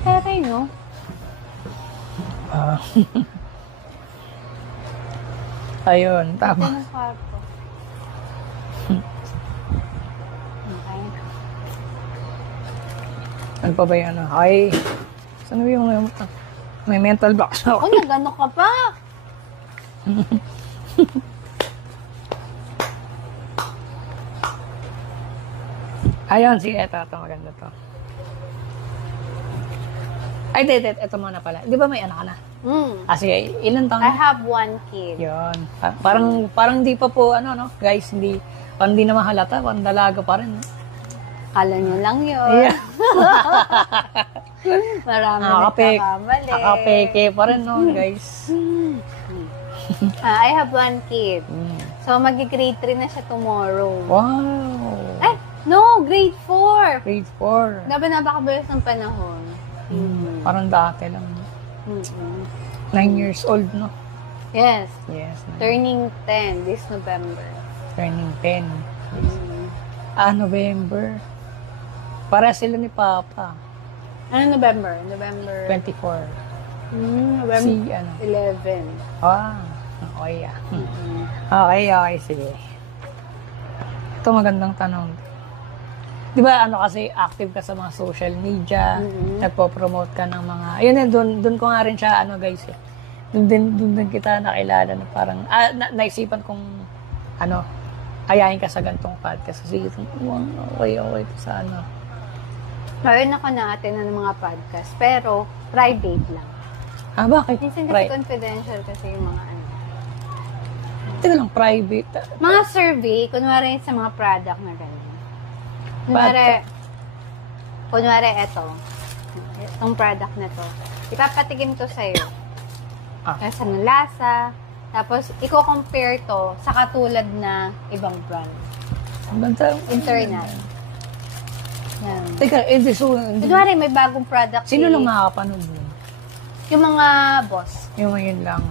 Pera, no? Ayun, Ito tama. ng kwarto. Okay. Ano pa ba yan? Ay, saan ba yung may mental block O, ako? nag-ano ka pa? Ayun, sige, ito, maganda to. Ay, ito muna pala. Di ba may anak ka na? Sige, ilan taon I na? have one kid. Yun. Parang di pa po, guys, parang di naman halata, parang dalaga pa rin. No? Kala nyo lang yun. Yeah. Marami nagkakamali. Nakapeke pa rin, no, guys. I have one kid. So, mag-grade 3 na siya tomorrow. Wow. Ay, no, grade 4. Grade 4. Napakabilis ng panahon. Parang dati lang. 9 years old, no? Yes. Yes. Turning 10 this November. Turning 10. November. Para sila ni Papa. Ano November? November 24. November Si, 11. Okay, Okay, sige. Ito magandang tanong. Di ba, kasi active ka sa mga social media, nagpo-promote ka ng mga, ayun doon ko nga rin siya, guys, eh. Doon din kita nakilala na parang, naisipan kong, ayahin ka sa gantong podcast. Kasi okay ito sa Ngayon ako na-attend ng mga podcast, pero private lang. Bakit? Minsan kasi confidential kasi yung mga Ito lang, private. Mga survey, kunwari sa mga product na gano'n. Kunwari itong product na to, ipapatigim to sa'yo. Kasi ng lasa, tapos i-compare to sa katulad na ibang brand. Internet. Yan. Teka, Kunwari may bagong product. Sino lang makakapanood mo? Yung mga boss. Yung ngayon lang.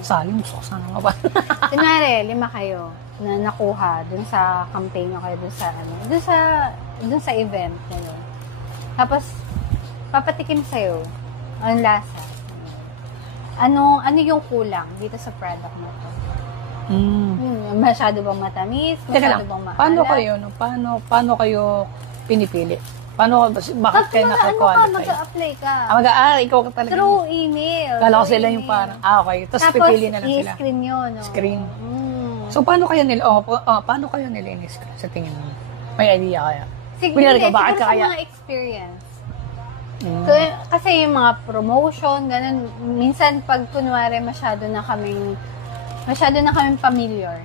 Saling, gusto ko sana nga ba? Kunwari, 5 kayo na nakuha dun sa campaign o kayo dun sa event na yun. Tapos, papatikim sa'yo ang lasa. Ano yung kulang dito sa product na to? Masyado bang matamis? Masyado bang maalat? Paano kayo pinipili? Bakit kayo nakakwalify? Mag-a-apply ka. Ikaw ka talaga. Through email. Kala ko sila yung parang, okay. Tapos pipili na lang sila. Tapos, i-screen yun. No? Screen. So, paano kayo nila in-screen sa tingin mo? May idea kaya? Siguro bakit sa kaya? mga experience. Kasi yung mga promotion, ganun, minsan pag kunwari masyado na kaming familiar.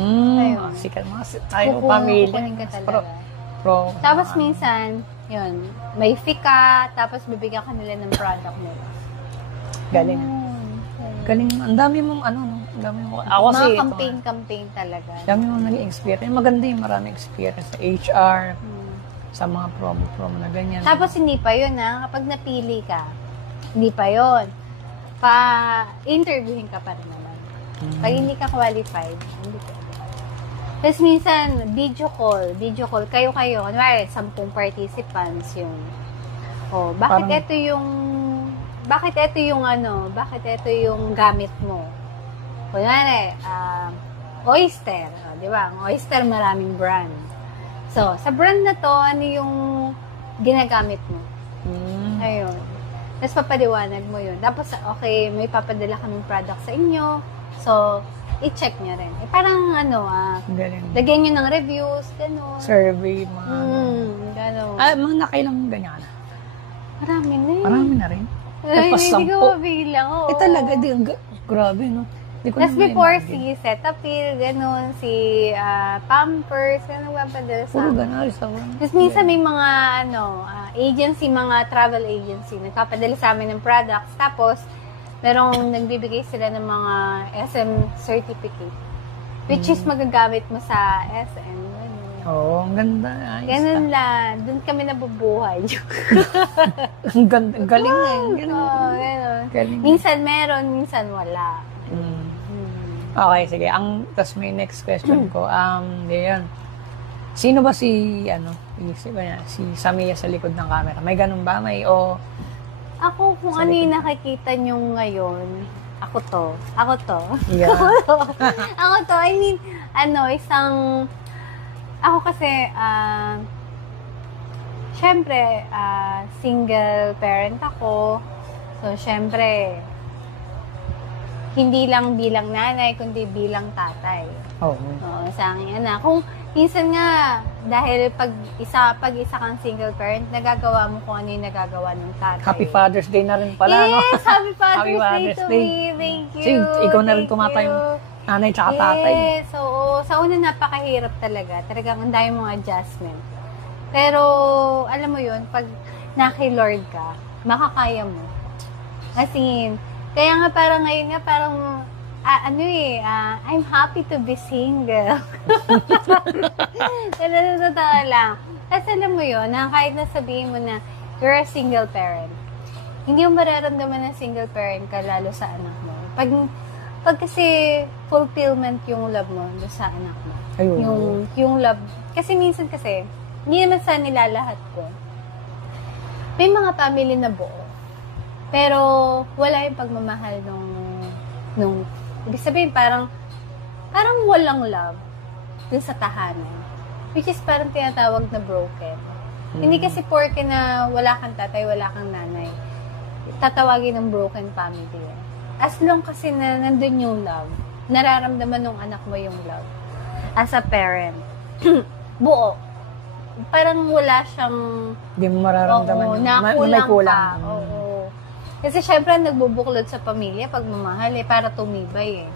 Ayun. Sikat mga tayo pamilya. Kukunin ka talaga. Tapos minsan, yun, may fee ka, tapos bibigyan ka nila ng product nila. Galing. Galing. Ang dami mong ako mga kasi campaign talaga. dami mong naging experience. Maganda yung maraming experience sa HR, sa mga promo na ganyan. Tapos hindi pa yun kapag napili ka, hindi pa yun. Pa-interviewin ka pa rin naman. Pag hindi ka qualified, hindi ka. Tapos minsan, video call, kayo, kunwari, 10 participants yung, bakit ito yung gamit mo? Kunwari, oyster, di ba? Ang oyster, maraming brand. So, sa brand na to, ano yung ginagamit mo? Ayun. Tapos papaliwanag mo yun. Tapos, okay, may papadala kaming product sa inyo. So, i-check niya rin. Parang lagyan nyo ng reviews, gano'n. Survey, mga gano'n. mga nakailang ganyan na? Marami na yun. Marami na rin? Ay, hindi ko mabilang. Talaga, grabe, no? Tapos before si Cetaphil, gano'n, si Pampers, gano'n papadala sa puro gano'n. Tapos minsan may mga, agency, mga travel agency, nagpapadala sa amin ng products. Tapos, merong nagbibigay sila ng mga SM certificate. Which is magagamit mo sa SM. Ang ganda. Ganun lang. Doon kami nabubuhay. Ang galing na yun. Ganun. Minsan meron, minsan wala. Okay, sige. Tapos may next question ko. Yan. Sino ba si Isip ba yan? Si Samia sa likod ng camera. May ganun ba? May Ako, kung Sa ano likod. yung nakikita nyo ngayon, ako to. Yeah. Ako to. I mean, ako kasi, syempre, single parent ako. So, syempre, hindi lang bilang nanay, kundi bilang tatay. Oo. Sa aking anak. Kung minsan nga, dahil pag isa kang single parent, nagagawa mo kung ano yung nagagawa ng tatay. Happy Father's Day na rin pala, no? Yes! Happy Father's Happy Day Father's to Day. me! Thank you! Kasi ikaw na rin Thank tumapa you. yung nanay tsaka tatay. Yes! Oo. Sa una, napakahirap talaga. Talagang ang dami mong adjustment. Pero, alam mo yun, pag naki-Lord ka, makakaya mo. As in, kaya nga parang ngayon nga, parang, I'm happy to be single. Totoo lang. Kasi alam mo yun, na kahit nasabihin mo na you're a single parent, hindi mo mararamdaman na single parent ka lalo sa anak mo. Pag kasi fulfillment yung love mo sa anak mo. Ayun. Yung love. Kasi minsan kasi, hindi naman sa nilalahat ko. May mga family na buo. Pero wala yung pagmamahal nung ibig sabihin, parang walang love dun sa tahanan. Which is parang tinatawag na broken. Hindi kasi porke na wala kang tatay, wala kang nanay, tatawagin ng broken family. As long kasi na nandun yung love, nararamdaman ng anak mo yung love. As a parent, buo. Parang wala siyang... Hindi mo mararamdaman Oo, yung may kulang. ka. Oo. Kasi syempre, nagbubuklod sa pamilya, pagmamahal para tumibay eh.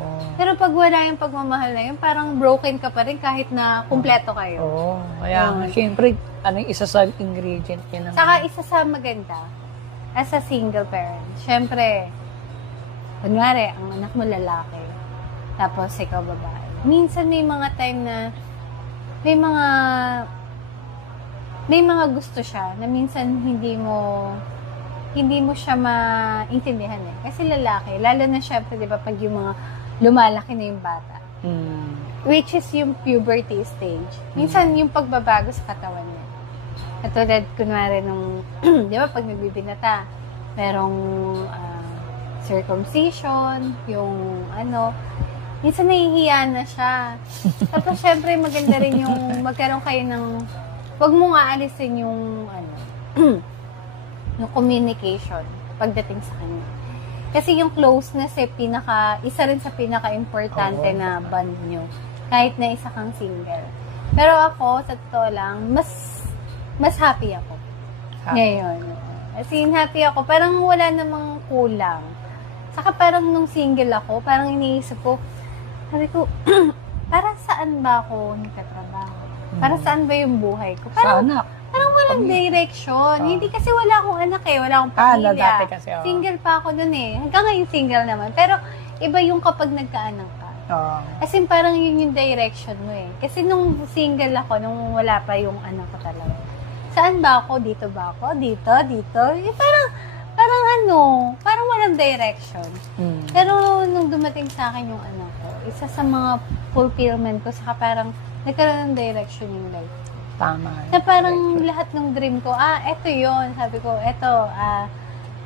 Oo. Pero pag wala yung pagmamahal na yun, parang broken ka pa rin kahit na kumpleto kayo. Oo. Kaya nga, syempre, isa sa ingredient yun. Saka isa sa maganda, as a single parent, syempre, kunwari, ang anak mo lalaki, tapos ikaw babae. Minsan may mga time na, may mga gusto siya na minsan hindi mo siya maintindihan eh. Kasi lalaki, lalo na syempre, di ba, pag yung mga lumalaki na yung bata. Which is yung puberty stage. Minsan yung pagbabago sa katawan niya. Katulad, kunwari nung, di ba, pag nagbibinata, merong circumcision, yung minsan nahihiya na siya. Tapos syempre maganda rin yung magkaroon kayo ng, wag mo nga alisin yung yung communication pagdating sa kanya. Kasi yung closeness isa rin sa pinaka-importante na bond nyo. Kahit na isa kang single. Pero ako, sa totoo lang, mas happy ako. Ngayon. As in, happy ako. Parang wala namang kulang. Saka parang nung single ako, parang iniisip ko, sabi ko, para saan ba ako nagtatrabaho? Para saan ba yung buhay ko? Sa anak. Parang walang direction. Hindi kasi wala akong anak eh. Wala akong pamilya. Dati kasi. Single pa ako nun eh. Hanggang ngayon single naman. Pero iba yung kapag nagkaanak ka. As in, parang yun yung direction mo eh. Kasi nung single ako, nung wala pa yung anak ko talaga. Saan ba ako? Dito ba ako? Dito? Eh, parang walang direction. Pero nung dumating sa akin yung anak ko, isa sa mga fulfillment ko, saka parang nagkaroon ng direction yung life. Tama. Na parang lahat ng dream ko, eto yun. Sabi ko,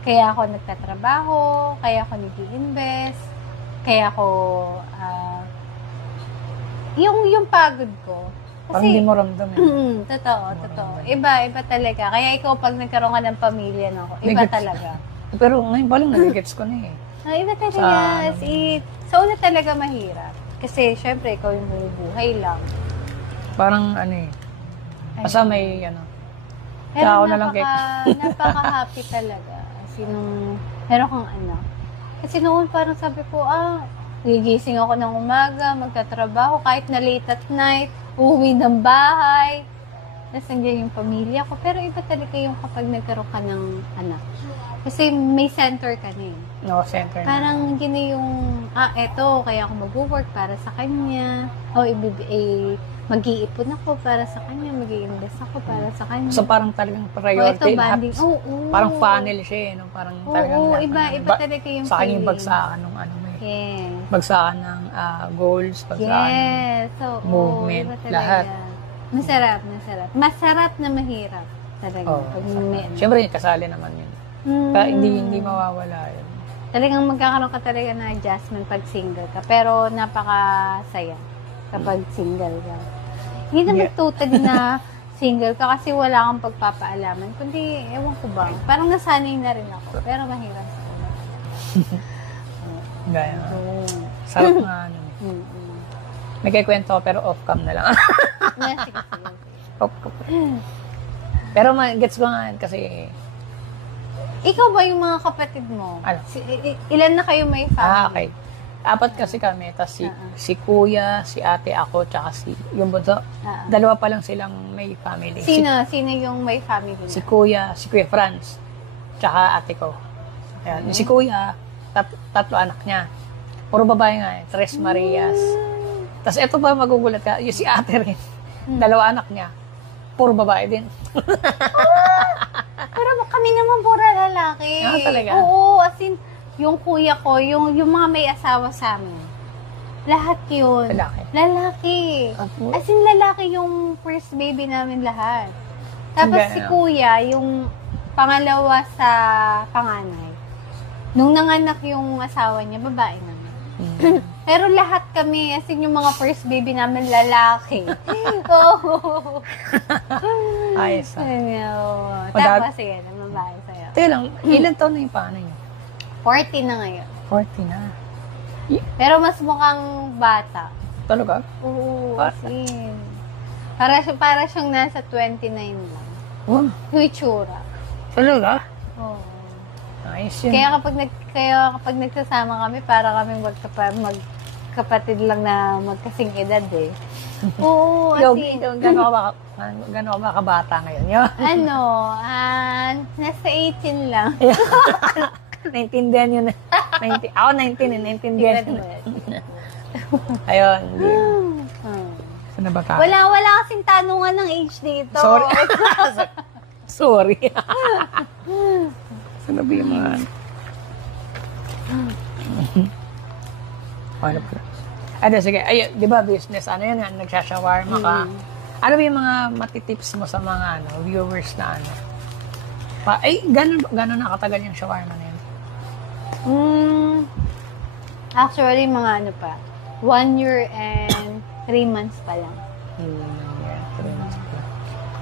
kaya ako nagtatrabaho, kaya ako nag-i-invest, kaya ako, yung pagod ko. Parang hindi mo ramdam eh. Totoo. Iba talaga. Kaya ikaw, pag nagkaroon ka ng pamilya, iba talaga. Pero ngayon pa lang, nag-gets ko na eh. Iba talaga. Sa una talaga mahirap. Kasi, syempre, ikaw yung buhay lang. Parang basta may Pero ako na lang napaka-happy talaga. Kasi meron kang anak. Kasi noon parang sabi ko, gigising ako ng umaga, magtatrabaho, kahit na late at night, uuwi ng bahay. Tapos nandiyan yung pamilya ko. Pero iba talaga yung kapag nagkaroon ka ng anak. Kasi may center ka na eh. No, center parang gini yung, eto, kaya ako mag-work para sa kanya. Mag-iipon ako para sa kanya, mag-i-invest ako para sa kanya. So, parang talagang priority. Ito, banding. Parang funnel siya eh. No? Parang talagang iba talaga yung sa akin yung feeling. bagsakan ng Yes. Bagsakan ng goals, bagsakan ng So, movement, iba talaga. lahat. Masarap. Masarap na mahirap. Talaga. Oo. Pag may, Siyempre, kasali naman yun. Kaya hindi mawawala yun. Talagang magkakaroon ka talaga ng adjustment pag single ka. Pero napakasaya kapag single ka. Hindi naman totally na single ka kasi wala kang pagpapaalaman. Kundi, ewan ko ba, parang nasanay na rin ako. Pero mahirap sa ako. Gaya. Sarap nga ano. Nagkikwento ko pero off-cam na lang. Sige. Off-cam. Pero gets ko nga kasi Ikaw ba yung mga kapatid mo? Ano? Ilan na kayo may family? okay. 4 kasi kami, tapos si kuya, si ate, ako, tsaka yung bunso. 2 pa lang silang may family. Sino yung may family na? Si kuya Franz, tsaka ate ko. Ayan. Si kuya, 3 anak niya. Puro babae nga 3 Marias. Tapos ito pa magugulat ka, yung si ate rin. 2 anak niya. Puro babae din. Pero kami naman puro lalaki. Talaga? Oo, as in, yung kuya ko, yung mga may asawa sa amin. Lahat yun. Lalaki. As in, lalaki yung first baby namin lahat. Tapos si kuya, yung pangalawa sa panganay. Nung nanganak yung asawa niya, babae naman. Pero lahat kami, as in yung mga first baby namin, lalaki. Oo. Ayos. Tapos, sige, babae sa'yo. Teka lang, ilan taon na yung panay niyo? 40 na ngayon. 40 na. Pero mas mukhang bata. Talaga? Oo, Bata. as in. Para siyang nasa 29 lang. Oh, Yung itsura. talaga? Oo. Nice yun. Kaya kapag nagsasama kami, para kami magkapatid lang na magkasing edad eh. Oo, as in. Gano'n ka ba kabata ngayon? Yun. Nasa 18 lang. Naintindihan yun. Ako 19 eh. Naintindihan yun. Ayun. Saan na ba tayo? Wala kasing tanungan ng age dito. Sorry. Sorry. Saan na ba yung mga... Ano pa? Sige. Ay, di ba business? Ano yun nga? Nagsashawarma ka. Ano ba yung mga matitips mo sa mga viewers na gano'n nakatagal yung shawarma na yun? Actually, mga 1 year and 3 months pa lang.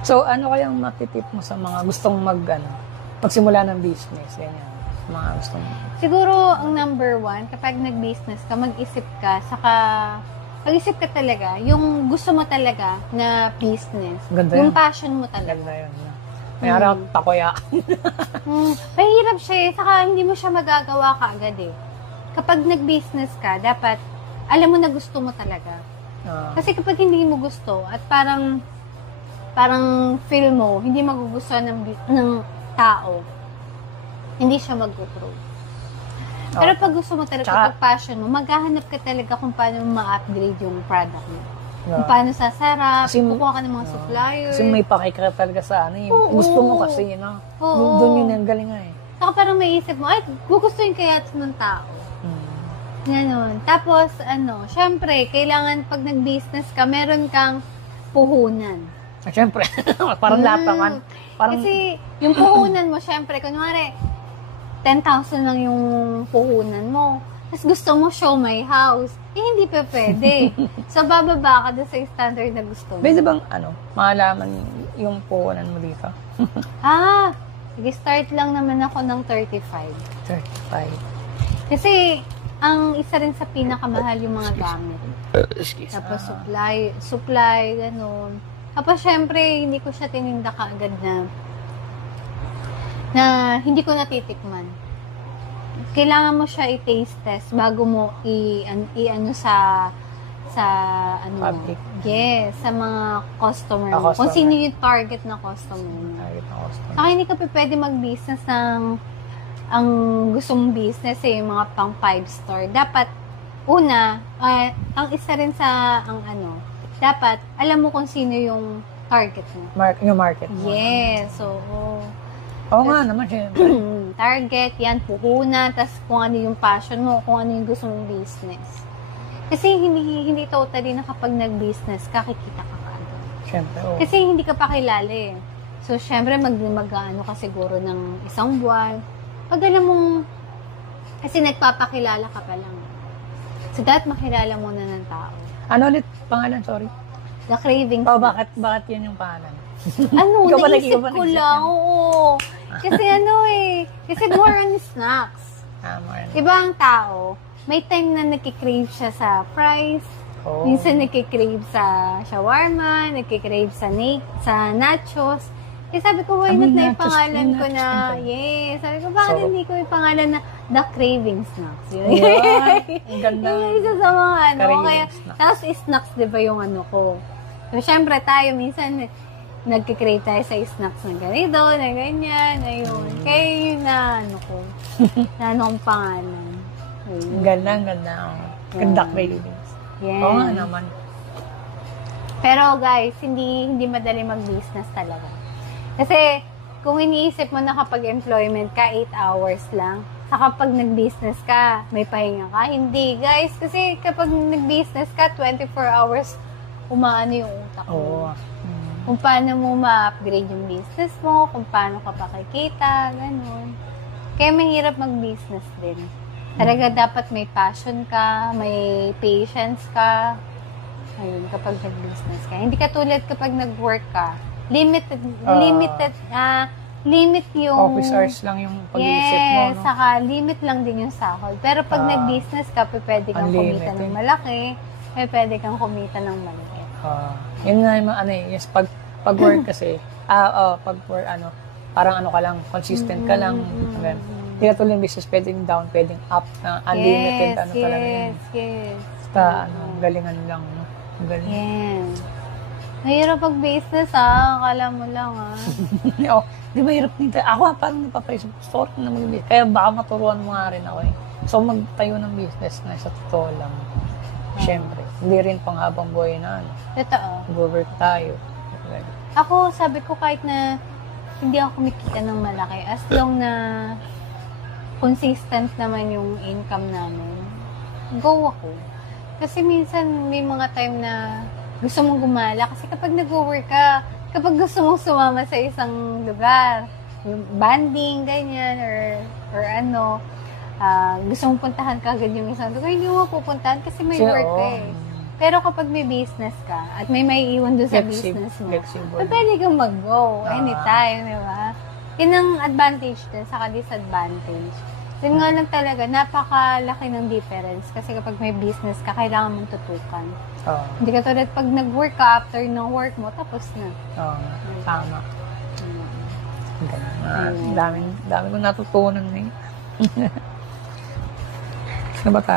So, ano kayang matitip mo sa mga gustong magsimula ng business? Ganyan. Mga gustong... Siguro, ang number 1, kapag nag-business ka, mag-isip ka talaga, yung gusto mo talaga na business. Ganda yung yun. passion mo talaga. Ganda yun. May araw, takoya. Mahirap siya eh, saka hindi mo siya magagawa kaagad eh. Kapag nag-business ka, dapat alam mo na gusto mo talaga. Kasi kapag hindi mo gusto at parang feel mo, hindi magugustuhan ng tao, hindi siya mag-grow. Pero pag gusto mo talaga, pag passion mo, maghahanap ka talaga kung paano ma-upgrade yung product mo. Kung paano sasarap, kukuha ka ng mga suppliers. Kasi may pakikita talaga sa gusto mo kasi, doon yun ang galing nga eh. Saka parang may isip mo, ay, gugustuhin kaya ito ng tao. Ganon. Tapos, syempre, kailangan pag nag-business ka, meron kang puhunan. Syempre, parang lahat naman. Kasi, yung puhunan mo, syempre, kunwari, 10,000 lang yung puhunan mo. Tapos gusto mo show my house. Hindi pa pwede. So, bababa ka doon sa standard na gusto mo. Pwede bang, malaman yung puhunan mo dito? Sige, start lang naman ako ng 35. 35. Kasi, ang isa rin sa pinakamahal yung mga gamit. Tapos supply, ganun. Tapos, syempre, hindi ko siya tininda kaagad na hindi ko natitikman. Kailangan mo siya i-taste test bago mo sa public. Yes, sa mga customer mo. Kung sino yung target na customer mo. Saka hindi ka pwede mag-business ng ang gusto mong business yung mga pang 5-star. Dapat ang isa rin sa dapat alam mo kung sino yung target mo. Yung market mo. Yes, Oo nga naman, syempre. Target, yan, puhunan, tas kung ano yung passion mo, kung ano yung gusto mong business. Kasi hindi totally na kapag nag-business ka, kikita ka kaagad. Siyempre, oo. Kasi hindi ka pa kilala eh. So, syempre, mag-ano ka siguro ng isang buwan. Pag alam mong, kasi nagpapakilala ka pa lang. So, dapat makilala muna ng tao. Ano ulit pangalan? Sorry. The cravings. Oh, bakit yun yung pangalan? Ano, Ikaw ba naisip nag-isip ko yan? lang, oo. Kasi ano eh, kasi more on snacks. More on. Iba ang tao, may time na nakikrave siya sa fries, minsan nakikrave sa shawarma, nakikrave sa nachos. Eh sabi ko, why not na ipangalan ko na, yes. Sabi ko, bakit hindi ko ipangalan na The Craving Snacks? Yun. Ang ganda. Yung isa sa mga ano. Craving Kaya, snacks. tapos snacks, di ba yung ano ko? So, syempre tayo, minsan, nagkikrave tayo sa snacks na ganito, na ganyan, na yun. Kaya yun na, ano ko, na ano kong pangalan. Ang ganda, ang ganda. Ganda cravings. Yes. Oo nga naman. Pero guys, hindi madali mag-business talaga. Kasi, kung iniisip mo na kapag employment ka, 8 hours lang. Sa kapag nag-business ka, may pahinga ka. Hindi, guys. Kasi kapag nag-business ka, 24 hours, umaano yung utak mo. Oo. Kung paano mo ma-upgrade yung business mo, kung paano ka pakikita, ganun. Kaya mahirap mag-business din. Talaga dapat may passion ka, may patience ka. Ayun, kapag nag-business ka. Hindi katulad kapag nag-work ka. Limit yung... Office hours lang yung pag-iisip mo, Yes, no? saka limit lang din yung sahod. Pero pag nag-business ka, pwede kang kumita ng malaki, pwede kang kumita ng malaki. Yun nga yung ano eh, yes, pag-work kasi, pag-work, parang ano ka lang, consistent ka lang, ganun. Hindi ka tulad ng business, pwedeng down, pwedeng up, unlimited, talaga yun. Yes. Basta, galingan lang, no? Galing. Yes. Mahirap pag-business, akala mo lang, Oo, di ba hirap dito? Ako parang napapaisip, gusto ko rin na mag-business. Kaya baka maturuan mo nga rin ako eh. So, magtayo ng business na sa totoo lang. Siyempre, hindi rin pang habang buhay na, Totoo. Go-work tayo. Ako, sabi ko kahit na hindi ako kumikita ng malaki, as long na consistent naman yung income namin, go ako. Kasi minsan may mga time na gusto mong gumala. Kasi kapag nag-work ka, kapag gusto mong sumama sa isang lugar, yung banding, ganyan, or ano, gusto mong puntahan ka agad yung isang lugar, hindi mo pupuntahan kasi may work ka eh. Pero kapag may business ka, at may maiiwan doon sa business mo, pwede kang mag-go anytime, di ba? Yun ang advantage din, saka disadvantage. Yun nga lang talaga, napakalaki ng difference. Kasi kapag may business ka, kailangan mong tutukan. Hindi ka tulad pag nag-work ka, after ng work mo, tapos na. Tama. Dami kong natutunan eh. Ano ba tayo?